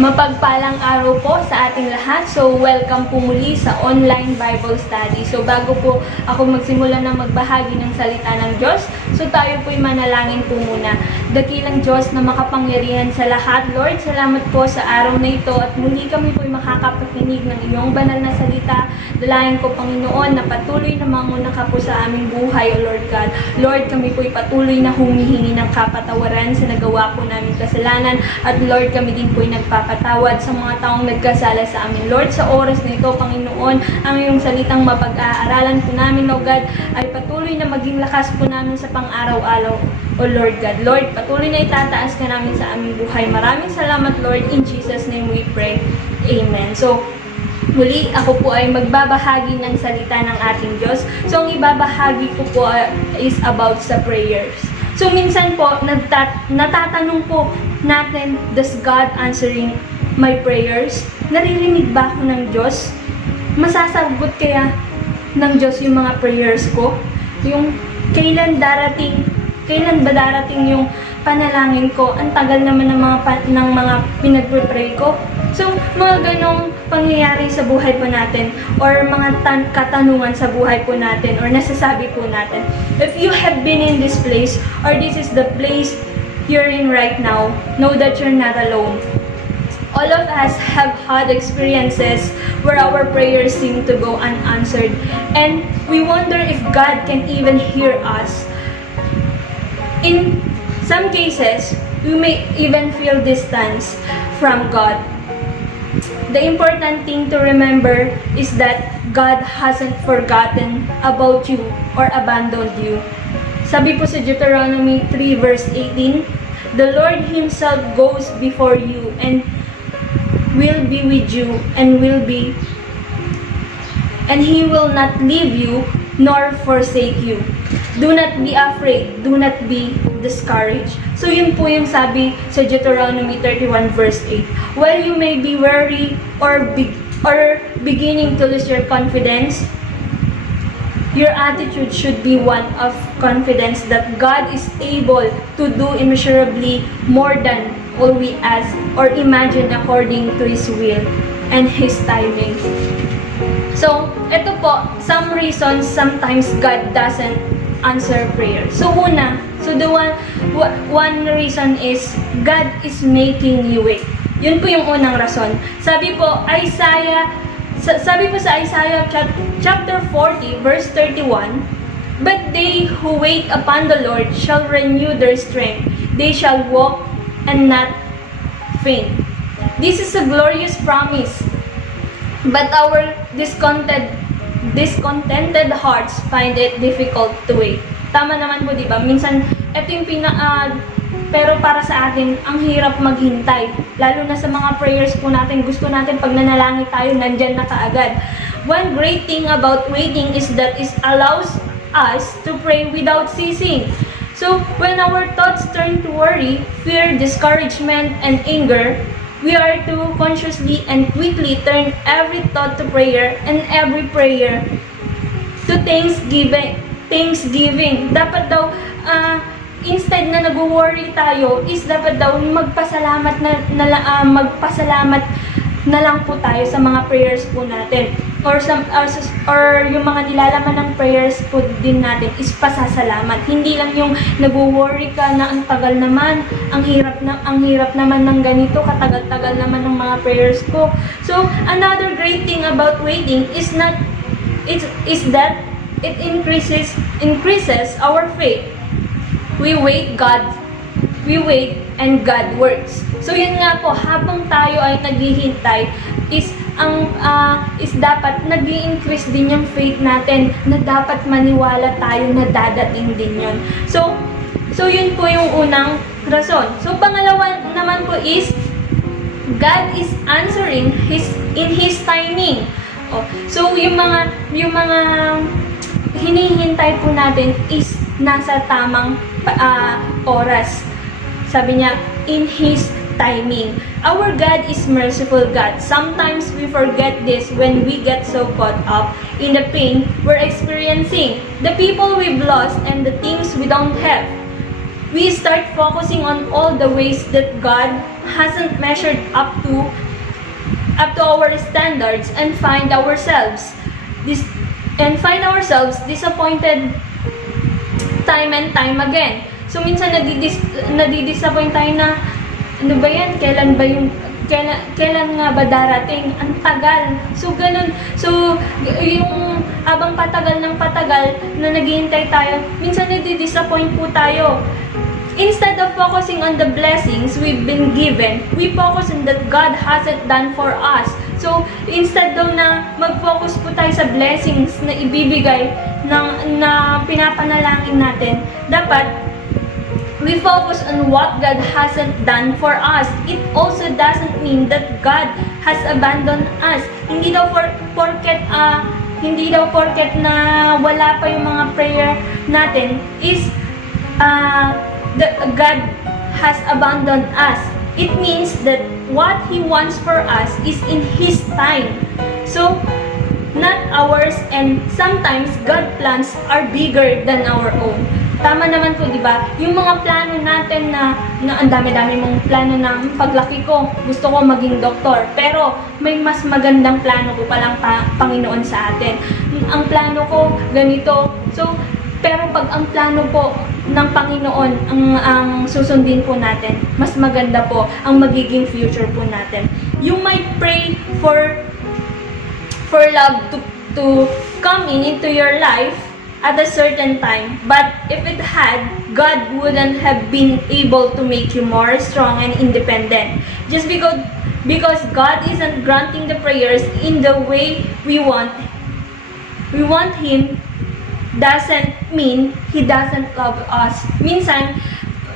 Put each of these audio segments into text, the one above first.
Mapagpalang araw po sa ating lahat. So, welcome po muli sa online Bible study. So, bago po ako magsimula na magbahagi ng salita ng Diyos, so tayo po'y manalangin po muna. Dakilang Diyos na makapangyarihan sa lahat, Lord, salamat po sa araw na ito at muli kami po'y makakapakinig ng iyong banal na salita. Dalangin ko, Panginoon, na patuloy na manguna ka po sa aming buhay, O Lord God. Lord, kami po'y patuloy na humihingi ng kapatawaran sa nagawa po namin kasalanan at Lord, kami din po'y nagpapatawad sa mga taong nagkasala sa amin. Lord, sa oras na ito, Panginoon, ang iyong salitang mapag-aaralan po namin, O God, ay patuloy na maging lakas po namin sa pang-araw-araw, O Lord God. Lord, patuloy na itataas ka namin sa aming buhay. Maraming salamat, Lord. In Jesus' name we pray. Amen. So, muli, ako po ay magbabahagi ng salita ng ating Diyos. So, ang ibabahagi ko po is about sa prayers. So, minsan po, natatanong po natin, does God answering my prayers? Naririnig ba ako ng Diyos? Masasagot kaya ng Diyos yung mga prayers ko? Yung kailan ba darating yung panalangin ko? Ang tagal naman ng mga pinagpre-pray ko. So, mga ganong pangyayari sa buhay po natin or mga katanungan sa buhay po natin or nasasabi po natin. If you have been in this place or this is the place you're in right now, know that you're not alone. All of us have had experiences where our prayers seem to go unanswered and we wonder if God can even hear us. In some cases, we may even feel distance from God. The important thing to remember is that God hasn't forgotten about you or abandoned you. Sabi po sa Deuteronomy 3 verse 18, the Lord Himself goes before you and will be with you and He will not leave you nor forsake you. Do not be afraid, do not be discouraged. So yun po yung sabi sa Deuteronomy 31 verse 8. While you may be weary or beginning to lose your confidence, your attitude should be one of confidence that God is able to do immeasurably more than all we ask or imagine according to His will and His timing. So, ito po, some reasons sometimes God doesn't answer prayer. So, the one reason is God is making you wait. Yun po yung unang rason. Sabi po sa Isaiah chapter 40 verse 31, but they who wait upon the Lord shall renew their strength. They shall walk and not faint. This is a glorious promise. But our discontented hearts find it difficult to wait. Tama naman po, di ba? Minsan, ito yung pero para sa atin, ang hirap maghintay. Lalo na sa mga prayers po natin, gusto natin pag nanalangin tayo, nandyan na kaagad. One great thing about waiting is that it allows us to pray without ceasing. So, when our thoughts turn to worry, fear, discouragement, and anger, we are to consciously and quickly turn every thought to prayer and every prayer to thanksgiving. Dapat daw, instead na nag-worry tayo, is dapat daw magpasalamat na lang po tayo sa mga prayers po natin. Or yung mga nilalaman ng prayers po din natin is pasasalamat. Hindi lang yung nag-worry ka na ang tagal naman, ang hirap naman ng ganito, katagal-tagal naman ng mga prayers ko. So, another great thing about waiting is that it increases our faith. We wait and God works. So yun nga po, habang tayo ay naghihintay is dapat nag-i-increase din yung faith natin na dapat maniwala tayo na dadating din yun. So yun po yung unang rason. So pangalawa naman po is God is answering in His timing. So yung mga hinihintay po natin is nasa tamang oras. Sabi niya, in His timing. Our God is merciful God. Sometimes we forget this when we get so caught up in the pain we're experiencing, the people we've lost, and the things we don't have. We start focusing on all the ways that God hasn't measured up to our standards and find ourselves disappointed time and time again. So minsan nadidisappoint tayo na ano ba yan? Kailan nga ba darating? Ang tagal. So ganun. So yung abang patagal ng patagal na naghihintay tayo, minsan nadidisappoint po tayo. Instead of focusing on the blessings we've been given, we focus on that God hasn't done for us. So, instead daw na mag-focus po tayo sa blessings na ibibigay na pinapanalangin natin, dapat we focus on what God hasn't done for us. It also doesn't mean that God has abandoned us. Hindi daw porket na wala pa yung mga prayer natin is God has abandoned us. It means that what He wants for us is in His time. So, not ours, and sometimes God plans are bigger than our own. Tama naman po, di ba? Yung mga plano natin na ang dami-dami mong plano ng paglaki ko, gusto ko maging doktor. Pero may mas magandang plano ko palang Panginoon sa atin. Ang plano ko, ganito. So, pero pag ang plano po ng Panginoon ang susundin po natin, mas maganda po ang magiging future po natin. You might pray for love to come into your life at a certain time, but if it had, God wouldn't have been able to make you more strong and independent. Just because God isn't granting the prayers in the way we want Him, doesn't mean He doesn't love us. Minsan,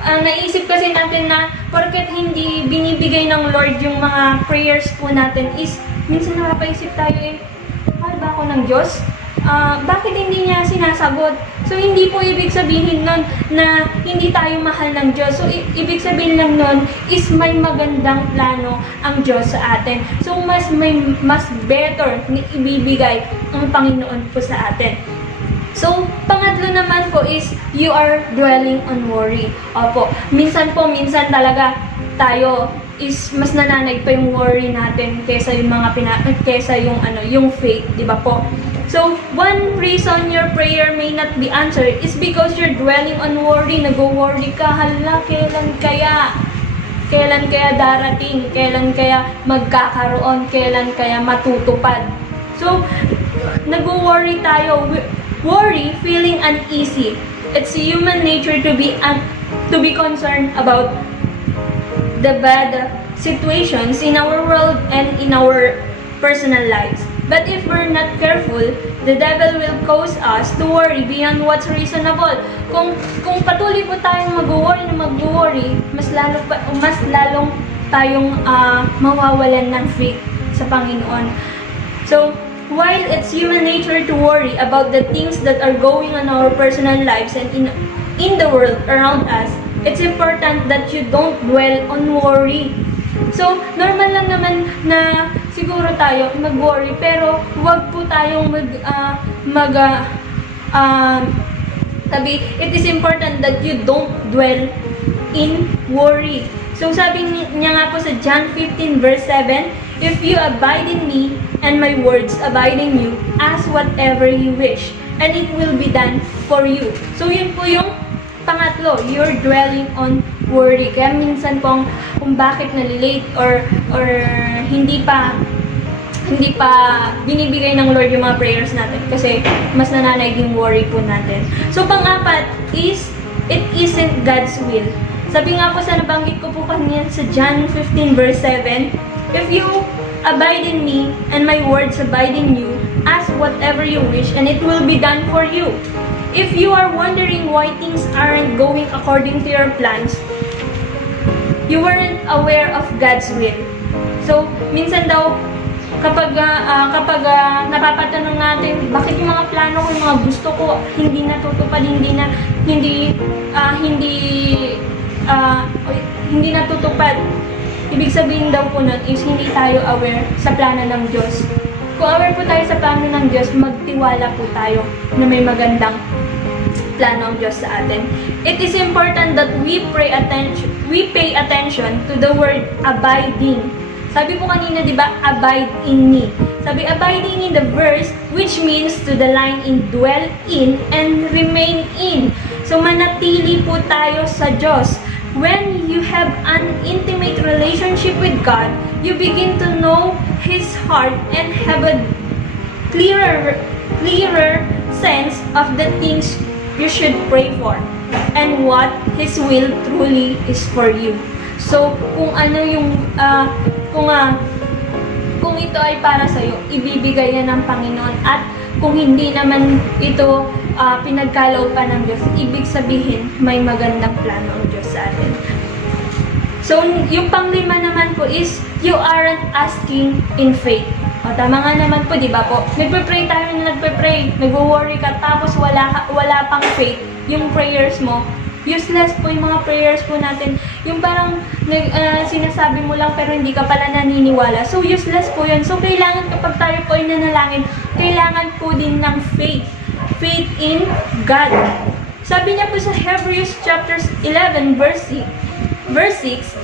naisip kasi natin na porket hindi binibigay ng Lord yung mga prayers po natin is, minsan napapaisip tayo mahal ba ako ng Diyos? Bakit hindi niya sinasagot? So, hindi po ibig sabihin nun na hindi tayo mahal ng Diyos. So, ibig sabihin lang nun is may magandang plano ang Diyos sa atin. So, mas better na ibibigay ang Panginoon po sa atin. So, pangatlo naman po is, you are dwelling on worry. Opo, minsan talaga tayo is mas nananag pa yung worry natin kaysa yung yung faith, di ba po? So, one reason your prayer may not be answered is because you're dwelling on worry. Nag-worry ka, hala, kailan kaya darating, kailan kaya magkakaroon, kailan kaya matutupad. So, nag-worry tayo. Worry, feeling uneasy. It's human nature to be concerned about the bad situations in our world and in our personal lives. But if we're not careful, the devil will cause us to worry beyond what's reasonable. Kung patuloy po tayong mag-worry, mas lalong tayong mawawalan ng faith sa Panginoon. So, while it's human nature to worry about the things that are going on in our personal lives and in the world around us, it's important that you don't dwell on worry. So, normal lang naman na siguro tayo mag-worry, pero huwag po tayong it is important that you don't dwell in worry. So, sabi niya nga po sa John 15 verse 7, if you abide in me, and my words abide in you, ask whatever you wish, and it will be done for you. So, yun po yung pangatlo, you're dwelling on worry. Kaya minsan pong kung bakit nalilate or hindi pa binibigay ng Lord yung mga prayers natin kasi mas nananay yung worry po natin. So, pang-apat is, it isn't God's will. Sabi nga po sa nabanggit ko po kanina sa John 15 verse 7, if you abide in me and my words abide in you, ask whatever you wish and it will be done for you. If you are wondering why things aren't going according to your plans, you weren't aware of God's will. So, minsan daw, kapag napapatanong natin, bakit yung mga plano ko, yung mga gusto ko, hindi natutupad, hindi natutupad. Ibig sabihin daw po nun is hindi tayo aware sa plano ng Diyos. Kung aware po tayo sa plano ng Diyos, magtiwala po tayo na may magandang plano ng Diyos sa atin. It is important that we pay attention to the word abiding. Sabi po kanina, di ba, abide in me. Sabi, abiding in the verse, which means to the line in dwell in and remain in. So, manatili po tayo sa Diyos. When you have an intimate relationship with God, you begin to know His heart and have a clearer sense of the things you should pray for and what His will truly is for you. So, kung ano yung, kung ito ay para sa'yo, ibibigay yan ng Panginoon. At kung hindi naman ito pinagkaloob pa ng Diyos, ibig sabihin, may magandang plano ang Diyos sa atin. So, yung panglima naman po is, you aren't asking in faith. O, tama nga naman po, di ba po? Nagpe-pray tayo na nagpe-pray, nag-worry ka, tapos wala pang faith, yung prayers mo, useless po yung mga prayers po natin. Yung parang sinasabi mo lang pero hindi ka pala naniniwala. So, useless po yun. So, kailangan kapag tayo po ay nanalangin, kailangan po din ng faith. Faith in God. Sabi niya po sa Hebrews chapter 11 verse 6,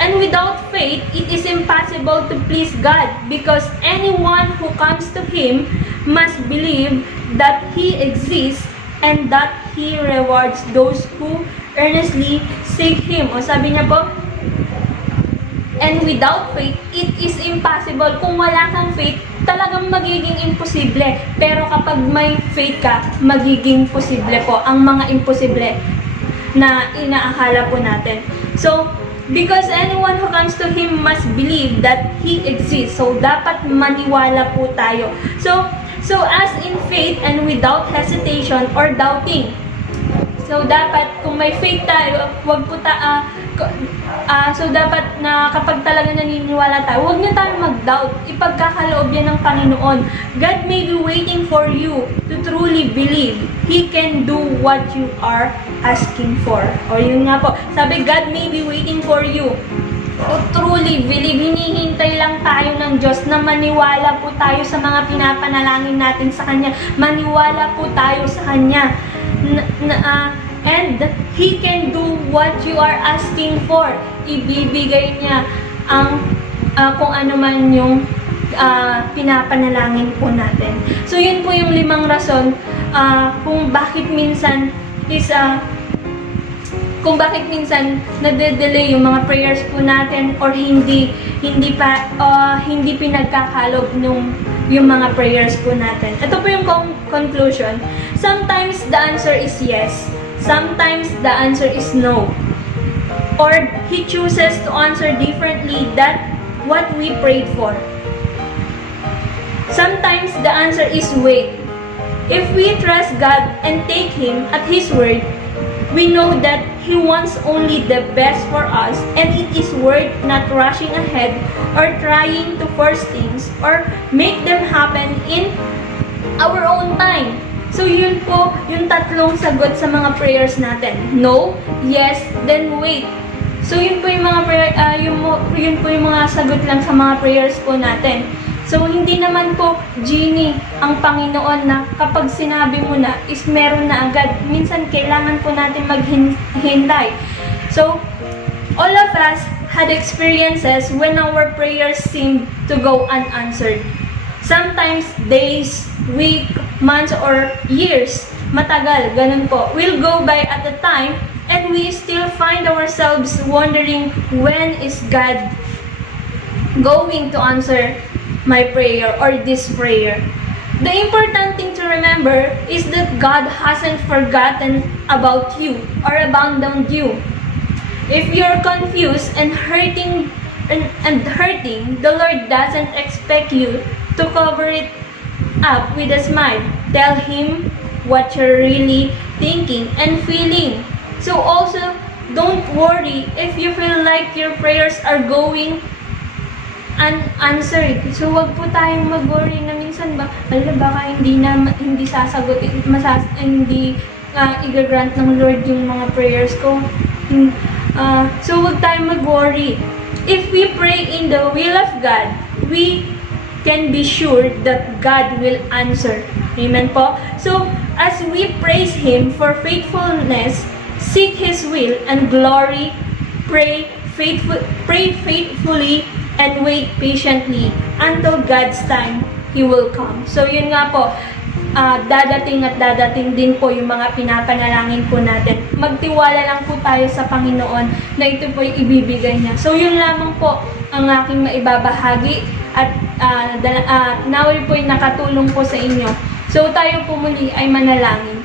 and without faith, it is impossible to please God, because anyone who comes to Him must believe that He exists and that He rewards those who earnestly seek Him. O sabi niya po, and without faith, it is impossible. Kung wala kang faith, talagang magiging imposible. Pero kapag may faith ka, magiging posible po ang mga imposible na inaakala po natin. So, because anyone who comes to Him must believe that He exists. So, dapat maniwala po tayo. So as in faith and without hesitation or doubting. So, dapat kung may faith tayo, wag po so dapat na kapag talaga naniniwala tayo, huwag na tayo mag-doubt. Ipagkakaloob yan ng Panginoon. God may be waiting for you to truly believe He can do what you are asking for. O yun nga po, sabi, God may be waiting for you to truly believe. Hinihintay lang tayo ng Diyos na maniwala po tayo sa mga pinapanalangin natin sa Kanya. Maniwala po tayo sa Kanya. And He can do what you are asking for. Ibibigay niya ang kung ano man yung pinapanalangin po natin. So, yun po yung 5 rason kung bakit minsan nade-delay yung mga prayers po natin or hindi pinagkakalob yung mga prayers po natin. Ito po yung conclusion. Sometimes the answer is yes. Sometimes the answer is no. Or He chooses to answer differently than what we prayed for. Sometimes the answer is wait. If we trust God and take Him at His word, we know that He wants only the best for us, and it is worth not rushing ahead or trying to force things or make them happen in our own time. So, yun po yung 3 sagot sa mga prayers natin. No, yes, then wait. So, yun po yung mga yun po yung mga sagot lang sa mga prayers po natin. So, hindi naman po genie ang Panginoon na kapag sinabi mo na is meron na agad. Minsan, kailangan po natin maghintay. So, all of us had experiences when our prayers seemed to go unanswered. Sometimes, days, week, months, or years. Matagal, ganun po. Will go by at a time, and we still find ourselves wondering, when is God going to answer my prayer or this prayer? The important thing to remember is that God hasn't forgotten about you or abandoned you. If you're confused and hurting, the Lord doesn't expect you to cover it up with a smile. Tell Him what you're really thinking and feeling. So also, don't worry if you feel like your prayers are going unanswered. So, wag po tayong mag-worry na minsan baka hindi sasagot, hindi i-grant ng Lord yung mga prayers ko. So, wag tayong mag-worry. If we pray in the will of God, we can be sure that God will answer. Amen po? So, As we praise Him for faithfulness, seek His will and glory, pray faithfully, and wait patiently until God's time He will come. So yun nga po, dadating at dadating din po yung mga pinapanalangin po natin. Magtiwala lang po tayo sa Panginoon na ito po ay ibibigay niya. So yun lamang po ang aking maibabahagi at naway po ay nakatulong po sa inyo. So tayo po muli ay manalangin.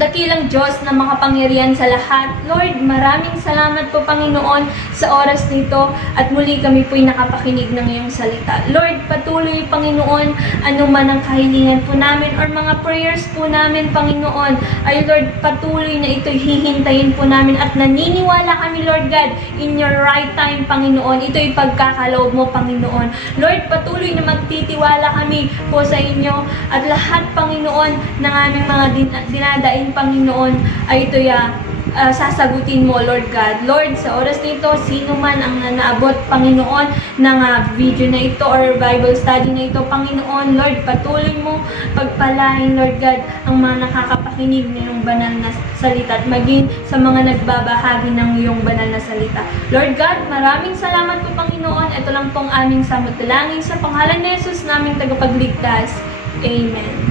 Dakilang Diyos na makapangyarihan sa lahat. Lord, maraming salamat po Panginoon sa oras nito at muli kami po'y nakapakinig ng iyong salita. Lord, patuloy Panginoon, anuman ang kahilingan po namin or mga prayers po namin Panginoon, ay Lord, patuloy na ito'y hihintayin po namin at naniniwala kami Lord God, in your right time Panginoon, ito'y pagkakaloob mo Panginoon. Lord, patuloy na magtitiwala kami po sa inyo at lahat Panginoon ng aming mga dinadain Panginoon ay ito'y sasagutin mo Lord God. Lord, sa oras nito, sino man ang naabot Panginoon ng video na ito or Bible study na ito Panginoon, Lord, patuloy mo pagpalain Lord God ang mga nakakapakinig ng iyong banal na salita at maging sa mga nagbabahagi ng iyong banal na salita. Lord God, maraming salamat po Panginoon. Ito lang pong aming samot-dalangin sa pangalan ni Jesus naming tagapagligtas. Amen.